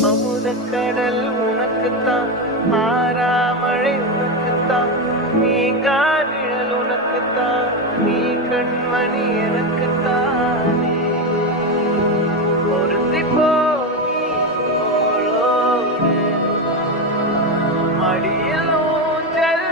அமுதக்கடல் உனக்குத்தான், ஆறாமழை உனக்குத்தான், நீங்கா நிழல் உனக்குத்தான், நீ கண்மணி எனக்குத்தானே. பொருந்தி போ நீ தோளோடு, மடியில் ஊஞ்சலாடு.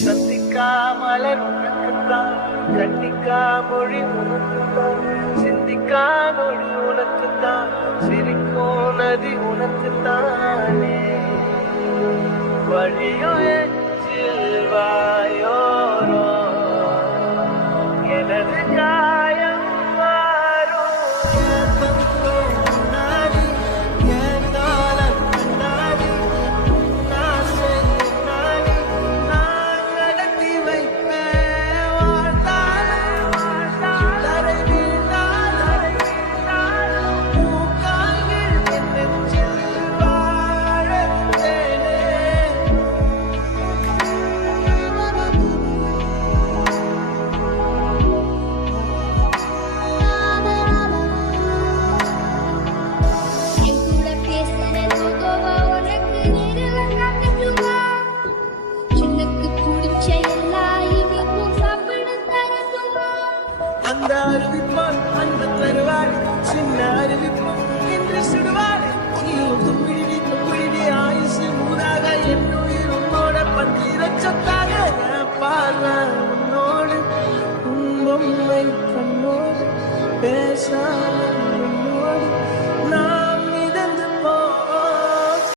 சந்திக்கா மலர் உனக்குத்தான், கண்டிக்கா மொழி உனக்குத்தான், சிந்திக்கா நொழி உனக்குத்தான், சிரிக்கும் நதி உனக்குத்தானே. வழியும் எச்சில் வாயோரோ எனது காயம் மாறும். அந்த அறிவிப்பான் அந்த தருவாள், சின்ன அறிவிப்பான் என்று சுடுவாள். குருடி ஆயுசு நூறாக என்னுயிர் உன்னோட பந்திரச்சத்தாக, பார்வை உன்னோடு உன் பொம்மை கண்ணோடு பேசாமல்